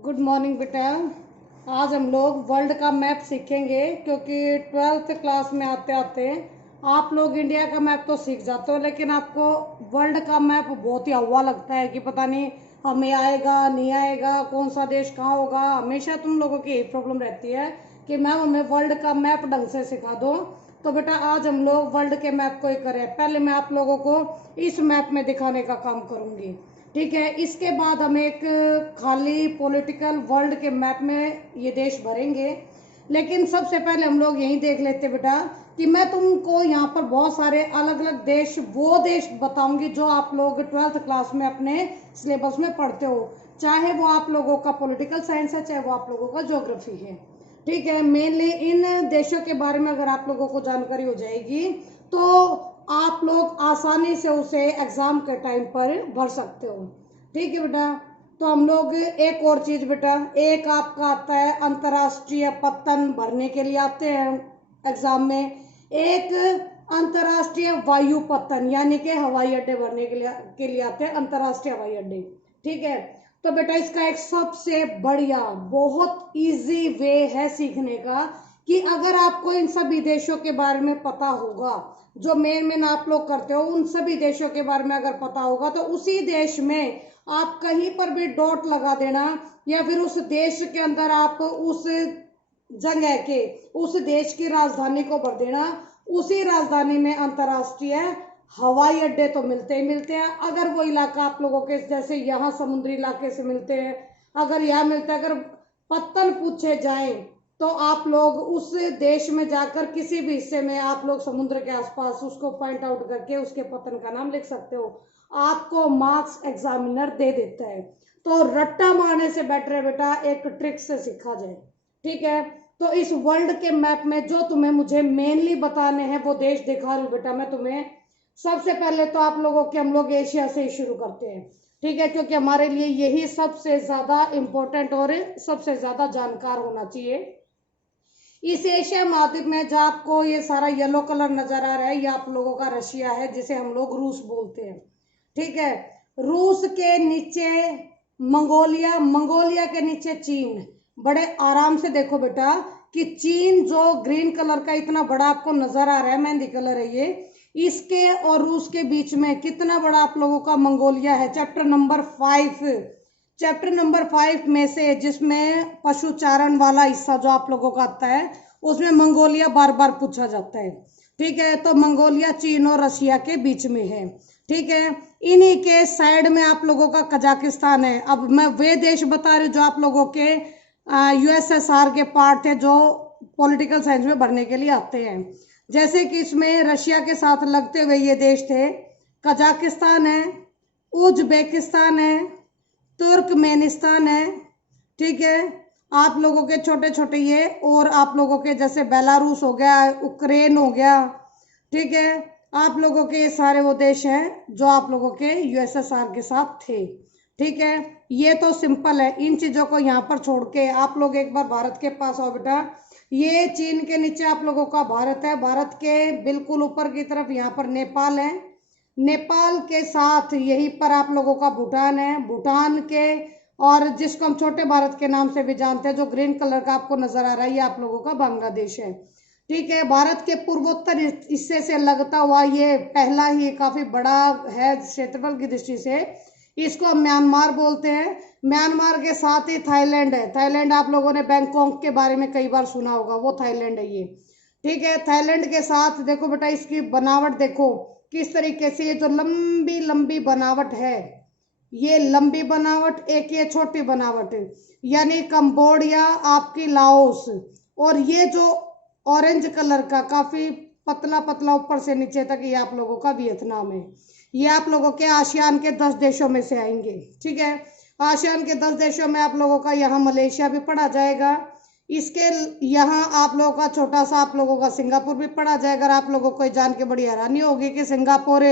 Good morning बेटा। आज हम लोग वर्ल्ड का मैप सीखेंगे क्योंकि ट्वेल्थ क्लास में आते आते आप लोग इंडिया का मैप तो सीख जाते हो, लेकिन आपको वर्ल्ड का मैप बहुत ही हवा लगता है कि पता नहीं हमें आएगा नहीं आएगा, कौन सा देश कहाँ होगा। हमेशा तुम लोगों की यही प्रॉब्लम रहती है कि मैम हमें वर्ल्ड का मैप ढंग से सिखा दो। तो बेटा आज हम लोग वर्ल्ड के मैप को ही करें। पहले मैं आप लोगों को इस मैप में दिखाने का काम करूंगी, ठीक है। इसके बाद हम एक खाली पॉलिटिकल वर्ल्ड के मैप में ये देश भरेंगे। लेकिन सबसे पहले हम लोग यही देख लेते बेटा कि मैं तुमको यहाँ पर बहुत सारे अलग अलग देश, वो देश बताऊंगी जो आप लोग ट्वेल्थ क्लास में अपने सिलेबस में पढ़ते हो, चाहे वो आप लोगों का पॉलिटिकल साइंस है चाहे वो आप लोगों का ज्योग्राफी है, ठीक है। मेनली इन देशों के बारे में अगर आप लोगों को जानकारी हो जाएगी तो आप लोग आसानी से उसे एग्जाम के टाइम पर भर सकते हो, ठीक है बेटा। तो हम लोग एक और चीज बेटा, एक आपका आता है अंतर्राष्ट्रीय पत्तन भरने के लिए आते हैं एग्जाम में, एक अंतर्राष्ट्रीय वायु पत्तन यानी कि हवाई अड्डे भरने के लिए आते हैं अंतर्राष्ट्रीय हवाई अड्डे, ठीक है। तो बेटा इसका एक सबसे बढ़िया बहुत इजी वे है सीखने का कि अगर आपको इन सभी देशों के बारे में पता होगा, जो मेन मेन आप लोग करते हो उन सभी देशों के बारे में अगर पता होगा, तो उसी देश में आप कहीं पर भी डॉट लगा देना या फिर उस देश के अंदर आप उस जगह के उस देश की राजधानी को भर देना। उसी राजधानी में अंतर्राष्ट्रीय हवाई अड्डे तो मिलते ही मिलते हैं। अगर वो इलाका आप लोगों के जैसे यहाँ समुद्री इलाके से मिलते हैं, अगर यहाँ मिलता है, अगर पत्तन पूछे जाएं तो आप लोग उस देश में जाकर किसी भी हिस्से में आप लोग समुद्र के आसपास उसको पॉइंट आउट करके उसके पत्तन का नाम लिख सकते हो, आपको मार्क्स एग्जामिनर दे देता है। तो रट्टा मारने से बेटर है बेटा एक ट्रिक से सीखा जाए, ठीक है। तो इस वर्ल्ड के मैप में जो तुम्हें मुझे मेनली बताने हैं वो देश दिखा रही हूँ बेटा मैं तुम्हें। सबसे पहले तो आप लोगों के हम लोग एशिया से ही शुरू करते हैं, ठीक है, क्योंकि हमारे लिए यही सबसे ज्यादा इंपॉर्टेंट और सबसे ज्यादा जानकार होना चाहिए। इस एशिया महाद्वीप में जो आपको ये सारा येलो कलर नजर आ रहा है, ये आप लोगों का रशिया है जिसे हम लोग रूस बोलते हैं, ठीक है। रूस के नीचे मंगोलिया, मंगोलिया के नीचे चीन। बड़े आराम से देखो बेटा कि चीन जो ग्रीन कलर का इतना बड़ा आपको नजर आ रहा है, मेहंदी कलर है ये, इसके और रूस के बीच में कितना बड़ा आप लोगों का मंगोलिया है। चैप्टर नंबर 5 में से जिसमें पशुचारण वाला हिस्सा जो आप लोगों का आता है उसमें मंगोलिया बार बार पूछा जाता है, ठीक है। तो मंगोलिया चीन और रशिया के बीच में है, ठीक है। इन्हीं के साइड में आप लोगों का कजाकिस्तान है। अब मैं वे देश बता रही हूँ जो आप लोगों के यूएसएसआर के पार्ट थे जो पॉलिटिकल साइंस में भरने के लिए आते हैं। जैसे कि इसमें रशिया के साथ लगते हुए ये देश थे, कजाकिस्तान है, उज्बेकिस्तान है, तुर्कमेनिस्तान है, ठीक है। आप लोगों के छोटे छोटे ये और आप लोगों के जैसे बेलारूस हो गया, यूक्रेन हो गया, ठीक है। आप लोगों के सारे वो देश हैं जो आप लोगों के यूएसएसआर के साथ थे, ठीक है। ये तो सिंपल है। इन चीजों को यहाँ पर छोड़ के आप लोग एक बार भारत के पास आओ बेटा। ये चीन के नीचे आप लोगों का भारत है, भारत के बिल्कुल ऊपर की तरफ यहाँ पर नेपाल है, नेपाल के साथ यहीं पर आप लोगों का भूटान है, भूटान के और जिसको हम छोटे भारत के नाम से भी जानते हैं जो ग्रीन कलर का आपको नजर आ रहा है ये आप लोगों का बांग्लादेश है, ठीक है। भारत के पूर्वोत्तर हिस्से से लगता हुआ ये पहला ही काफी बड़ा है क्षेत्रफल की दृष्टि से, इसको हम म्यांमार बोलते हैं। म्यांमार के साथ ही थाईलैंड है, थाईलैंड आप लोगों ने बैंकॉक के बारे में कई बार सुना होगा, वो थाईलैंड है ये, ठीक है। थाईलैंड के साथ देखो बेटा इसकी बनावट देखो किस तरीके से, ये जो लंबी लंबी बनावट है ये लंबी बनावट, एक ये छोटी बनावट यानी कंबोडिया आपकी लाओस, और ये जो ऑरेंज कलर का काफी पतला पतला ऊपर से नीचे तक ये आप लोगों का वियतनाम है। ये आप लोगों के आसियान के 10 देशों में से आएंगे, ठीक है। आसियान के 10 देशों में आप लोगों का यहाँ मलेशिया भी पढ़ा जाएगा, इसके यहाँ आप लोगों का छोटा सा आप लोगों का सिंगापुर भी पढ़ा जाएगा। आप लोगों को जान के बड़ी हैरानी होगी कि सिंगापुर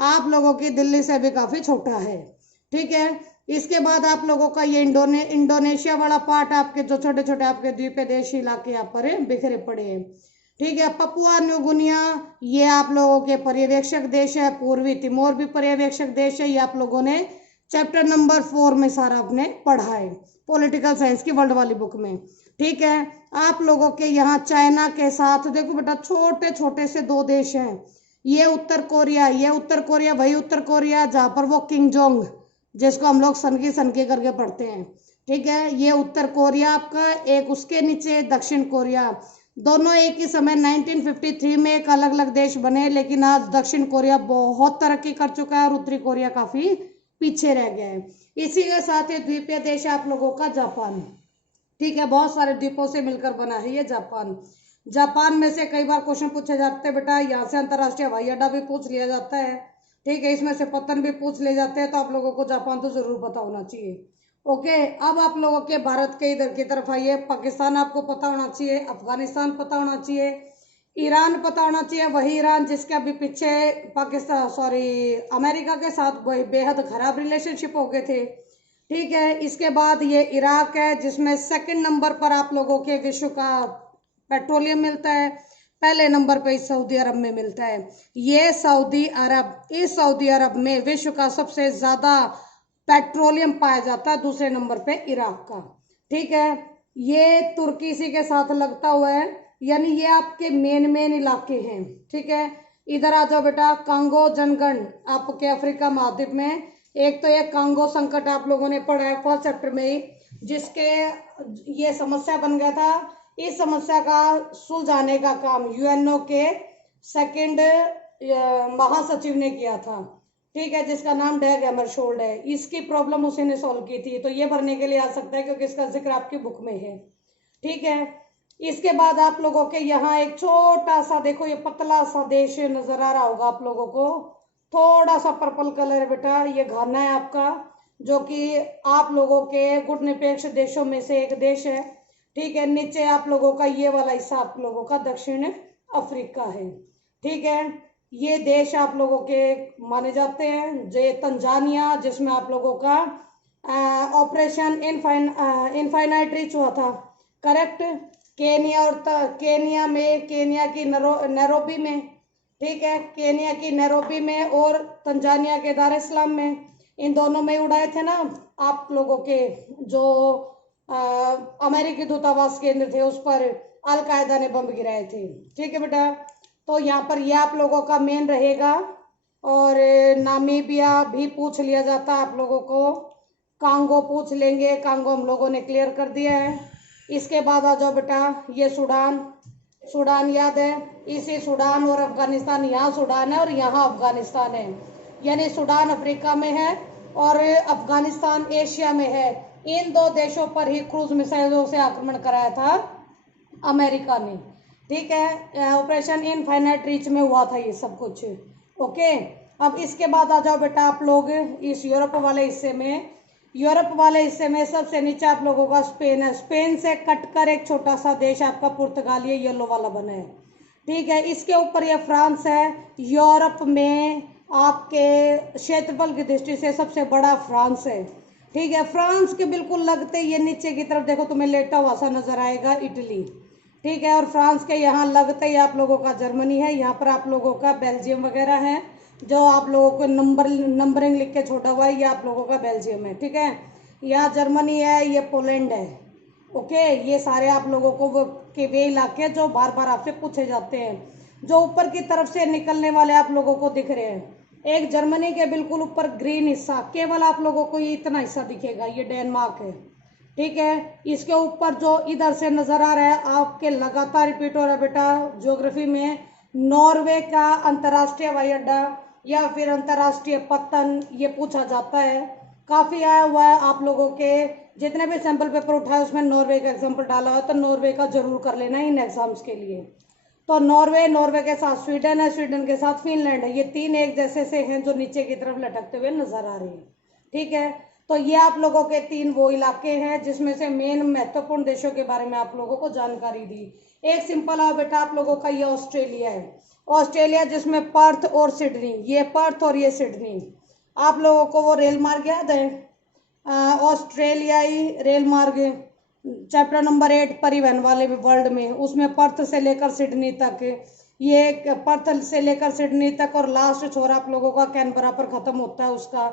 आप लोगों की दिल्ली से भी काफी छोटा है, ठीक है। इसके बाद आप लोगों का ये इंडोनेशिया वाला पार्ट, आपके जो छोटे छोटे आपके द्वीपदेशी इलाके यहाँ पर बिखरे पड़े हैं, ठीक है। पपुआ न्यू गुनिया ये आप लोगों के पर्यवेक्षक देश है, पूर्वी तिमोर भी पर्यवेक्षक देश है, ये आप लोगों ने चैप्टर नंबर 4 में सारा आपने पढ़ा है, पॉलिटिकल साइंस की वर्ल्ड वाली बुक में। ठीक है, आप लोगों के यहाँ चाइना के साथ देखो बेटा छोटे छोटे से दो देश हैं, ये उत्तर कोरिया, ये उत्तर कोरिया, वही उत्तर कोरिया जहाँ पर वो किंग जोंग, जिसको हम लोग सनकी करके पढ़ते हैं। ठीक है, ये उत्तर कोरिया आपका, एक उसके नीचे दक्षिण कोरिया। दोनों एक ही समय 1953 में एक अलग अलग देश बने, लेकिन आज दक्षिण कोरिया बहुत तरक्की कर चुका है और उत्तरी कोरिया काफी पीछे रह गया है। इसी के साथ ये द्वीपीय देश आप लोगों का जापान। ठीक है, बहुत सारे द्वीपों से मिलकर बना है ये जापान। जापान में से कई बार क्वेश्चन पूछे जाते हैं बेटा, यहाँ से अंतरराष्ट्रीय हवाई अड्डा भी पूछ लिया जाता है। ठीक है, इसमें से पतन भी पूछ ले जाते हैं, तो आप लोगों को जापान तो जरूर पता होना चाहिए। ओके, अब आप लोगों के भारत के इधर की तरफ आइए। पाकिस्तान आपको पता होना चाहिए, अफगानिस्तान पता होना चाहिए, ईरान पता होना चाहिए, वही ईरान जिसके अभी पीछे पाकिस्तान अमेरिका के साथ बेहद खराब रिलेशनशिप हो गए थे। ठीक है, इसके बाद ये इराक है, जिसमें सेकंड नंबर पर आप लोगों के विश्व का पेट्रोलियम मिलता है, पहले नंबर पे सऊदी अरब में मिलता है। ये सऊदी अरब, इस सऊदी अरब में विश्व का सबसे ज्यादा पेट्रोलियम पाया जाता है, दूसरे नंबर पे इराक का। ठीक है, ये तुर्की सी के साथ लगता हुआ है, यानी ये आपके मेन इलाके हैं। ठीक है, इधर आ जाओ बेटा, कांगो जनगण आपके अफ्रीका महाद्वीप में। एक तो ये कांगो संकट आप लोगों ने पढ़ा है फर्स्ट चैप्टर में ही, जिसके ये समस्या बन गया था। इस समस्या का सुलझाने का काम यूएनओ के सेकंड महासचिव ने किया था। ठीक है, जिसका नाम डैग हैमरशोल्ड है। इसकी प्रॉब्लम उसी ने सॉल्व की थी, तो ये भरने के लिए आ सकता है क्योंकि इसका जिक्र आपकी बुक में है। ठीक है, इसके बाद आप लोगों के यहाँ एक छोटा सा, देखो ये पतला सा देश नजर आ रहा होगा आप लोगों को, थोड़ा सा पर्पल कलर बेटा, ये घाना है आपका, जो कि आप लोगों के गुटनिरपेक्ष देशों में से एक देश है। ठीक है, नीचे आप लोगों का ये वाला हिस्सा आप लोगों का दक्षिण अफ्रीका है। ठीक है, ये देश आप लोगों के माने जाते हैं। जो तंजानिया, जिसमें आप लोगों का ऑपरेशन इनफाइनाइट रीच हुआ था, करेक्ट। केनिया और केनिया में, केनिया की नैरोबी में, ठीक है, केनिया की नैरोबी में और तंजानिया के दार इस्लाम में, इन दोनों में उड़ाए थे ना आप लोगों के जो अमेरिकी दूतावास केंद्र थे, उस पर अलकायदा ने बम गिराए थे। ठीक है बेटा, तो यहाँ पर ये आप लोगों का मेन रहेगा। और नामीबिया भी पूछ लिया जाता है आप लोगों को, कांगो पूछ लेंगे, कांगो हम लोगों ने क्लियर कर दिया है। इसके बाद आ जाओ बेटा, ये सूडान याद है, इसी सूडान और अफगानिस्तान, यहाँ सूडान है और यहाँ अफगानिस्तान है, यानी सूडान अफ्रीका में है और अफगानिस्तान एशिया में है। इन दो देशों पर ही क्रूज मिसाइलों से आक्रमण कराया था अमेरिका ने। ठीक है, ऑपरेशन इनफाइनाइट रीच में हुआ था ये सब कुछ। ओके, अब इसके बाद आ जाओ बेटा आप लोग इस यूरोप वाले हिस्से में। यूरोप वाले हिस्से में सबसे नीचे आप लोगों का स्पेन है। स्पेन से कटकर एक छोटा सा देश आपका पुर्तगाल, ये येलो वाला बना है। ठीक है, इसके ऊपर ये फ्रांस है। यूरोप में आपके क्षेत्रफल की दृष्टि से सबसे बड़ा फ्रांस है। ठीक है, फ्रांस के बिल्कुल लगते ये नीचे की तरफ देखो तुम्हें लेटा हुआ सा नजर आएगा, इटली। ठीक है, और फ्रांस के यहाँ लगते ही आप लोगों का जर्मनी है, यहाँ पर आप लोगों का बेल्जियम वगैरह है, जो आप लोगों को नंबरिंग लिख के छोड़ा हुआ है, ये आप लोगों का बेल्जियम है। ठीक है, यहाँ जर्मनी है, ये पोलैंड है। ओके, ये सारे आप लोगों को के वे इलाके जो बार बार आपसे पूछे जाते हैं। जो ऊपर की तरफ से निकलने वाले आप लोगों को दिख रहे हैं, एक जर्मनी के बिल्कुल ऊपर ग्रीन हिस्सा, केवल आप लोगों को ये इतना हिस्सा दिखेगा, ये डेनमार्क है। ठीक है, इसके ऊपर जो इधर से नजर आ रहा है आपके, लगातार रिपीट हो रहा है बेटा ज्योग्राफी में, नॉर्वे का अंतर्राष्ट्रीय हवाई अड्डा या फिर अंतर्राष्ट्रीय पत्तन, ये पूछा जाता है। काफी आया हुआ है आप लोगों के जितने भी सैंपल पेपर उठाए उसमें नॉर्वे का एग्जाम्पल डाला हुआ, तो नॉर्वे का जरूर कर लेना इन एग्जाम्स के लिए। तो नॉर्वे के साथ स्वीडन है, स्वीडन के साथ फिनलैंड है, ये तीन एक जैसे से हैं जो नीचे की तरफ लटकते हुए नजर आ रहे हैं। ठीक है, तो ये आप लोगों के तीन वो इलाके हैं जिसमें से मेन महत्वपूर्ण देशों के बारे में आप लोगों को जानकारी दी। एक सिंपल आओ बेटा आप लोगों का ये ऑस्ट्रेलिया है। ऑस्ट्रेलिया जिसमें पर्थ और सिडनी, ये पर्थ और ये सिडनी। आप लोगों को वो रेल मार्ग याद है, ऑस्ट्रेलियाई रेल मार्ग, चैप्टर नंबर 8 परिवहन वाले वर्ल्ड में, उसमें पर्थ से लेकर सिडनी तक, ये पर्थ से लेकर सिडनी तक और लास्ट छोर आप लोगों का कैनबरा पर खत्म होता है उसका,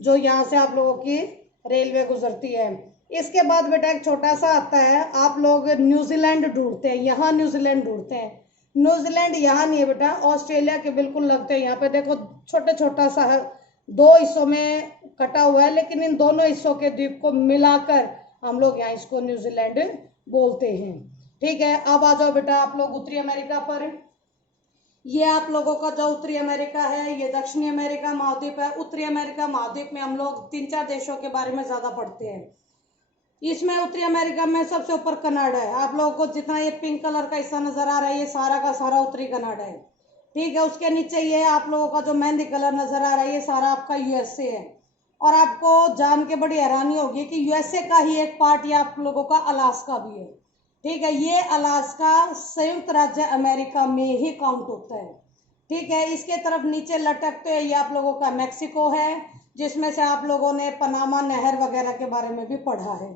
जो यहाँ से आप लोगों की रेलवे गुजरती है। इसके बाद बेटा एक छोटा सा आता है, आप लोग न्यूजीलैंड ढूंढते हैं, यहाँ न्यूजीलैंड ढूंढते हैं। न्यूजीलैंड यहाँ नहीं है बेटा, ऑस्ट्रेलिया के बिल्कुल लगते हैं। यहाँ पे देखो छोटे छोटा सा है, दो हिस्सों में कटा हुआ है, लेकिन इन दोनों हिस्सों के द्वीप को मिलाकर हम लोग यहाँ इसको न्यूजीलैंड बोलते हैं। ठीक है, अब आ जाओ बेटा आप लोग उत्तरी अमेरिका पर। ये आप लोगों का जो उत्तरी अमेरिका है, ये दक्षिणी अमेरिका महाद्वीप है। उत्तरी अमेरिका महाद्वीप में हम लोग 3-4 देशों के बारे में ज्यादा पढ़ते हैं। इसमें उत्तरी अमेरिका में सबसे ऊपर कनाडा है। आप लोगों को जितना ये पिंक कलर का हिस्सा नजर आ रहा है, ये सारा का सारा उत्तरी कनाडा है। ठीक है, उसके नीचे ये आप लोगों का जो मेहंदी कलर नजर आ रहा है, ये सारा आपका यूएसए है। और आपको जान के बड़ी हैरानी होगी कि यूएसए का ही एक पार्ट ये आप लोगों का अलास्का भी है। ठीक है, ये अलास्का संयुक्त राज्य अमेरिका में ही काउंट होता है। ठीक है, इसके तरफ नीचे लटकते ये आप लोगों का मैक्सिको है, जिसमें से आप लोगों ने पनामा नहर वगैरह के बारे में भी पढ़ा है।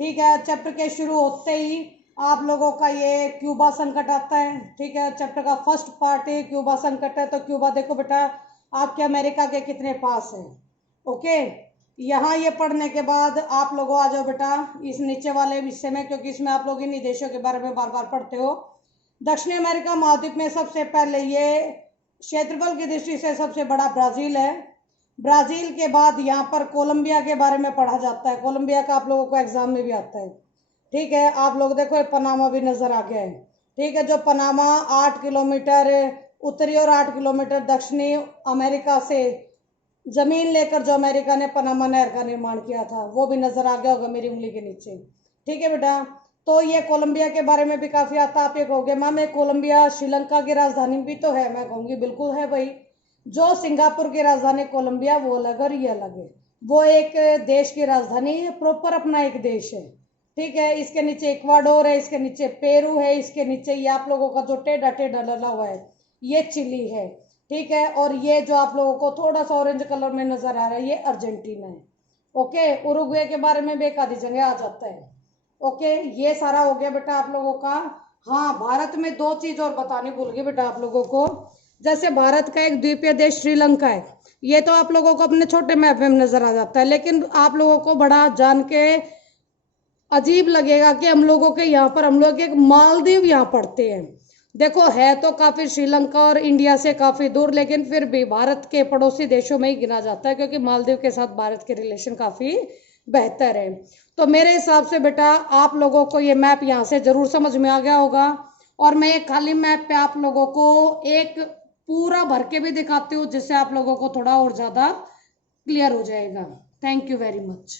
ठीक है, चैप्टर के शुरू होते ही आप लोगों का ये क्यूबा संकट आता है। ठीक है, चैप्टर का फर्स्ट पार्ट है क्यूबा संकट है। तो क्यूबा देखो बेटा आपके अमेरिका के कितने पास है। ओके, यहाँ ये पढ़ने के बाद आप लोगों आ जाओ बेटा इस नीचे वाले हिस्से में, क्योंकि इसमें आप लोग इन देशों के बारे में बार बार पढ़ते हो। दक्षिणी अमेरिका महाद्वीप में सबसे पहले ये क्षेत्रफल की दृष्टि से सबसे बड़ा ब्राजील है। ब्राजील के बाद यहाँ पर कोलंबिया के बारे में पढ़ा जाता है। कोलंबिया का आप लोगों को एग्जाम में भी आता है। ठीक है, आप लोग देखो पनामा भी नजर आ गया है। ठीक है, जो पनामा 8 किलोमीटर उत्तरी और 8 किलोमीटर दक्षिणी अमेरिका से जमीन लेकर जो अमेरिका ने पनामा नहर का निर्माण किया था, वो भी नजर आ गया होगा मेरी उंगली के नीचे। ठीक है बेटा, तो ये कोलंबिया के बारे में भी काफी आता है। आप ये कहोगे मैम ये कोलंबिया श्रीलंका की राजधानी भी तो है। मैं कहूंगी बिल्कुल है भाई। जो सिंगापुर की राजधानी कोलंबिया वो अलग और ये अलग है। वो एक देश की राजधानी है, प्रॉपर अपना एक देश है। ठीक है, इसके नीचे इक्वाडोर है, इसके नीचे पेरू है, इसके नीचे ये आप लोगों का जो टेढ़ा टेढ़ा डला हुआ है ये चिली है। ठीक है, और ये जो आप लोगों को थोड़ा सा ऑरेंज कलर में नजर आ रहा है ये अर्जेंटीना है। ओके, उरुग्वे के बारे में भी एक आधी जगह आ जाता है। ओके, ये सारा हो गया बेटा आप लोगों का। हाँ, भारत में 2 चीज और बतानी भूल गई बेटा आप लोगों को। जैसे भारत का एक द्वीपीय देश श्रीलंका है, ये तो आप लोगों को अपने छोटे मैप में नजर आ जाता है, लेकिन आप लोगों को बड़ा जान के अजीब लगेगा कि हम लोगों के यहाँ पर हम लोग एक मालदीव यहाँ पढ़ते हैं। देखो है तो काफी श्रीलंका और इंडिया से काफी दूर, लेकिन फिर भी भारत के पड़ोसी देशों में ही गिना जाता है, क्योंकि मालदीव के साथ भारत के रिलेशन काफी बेहतर है। तो मेरे हिसाब से बेटा आप लोगों को ये मैप यहाँ से जरूर समझ में आ गया होगा। और मैं एक खाली मैप पे आप लोगों को एक पूरा भर के भी दिखाती हूँ, जिससे आप लोगों को थोड़ा और ज्यादा क्लियर हो जाएगा। Thank you very much.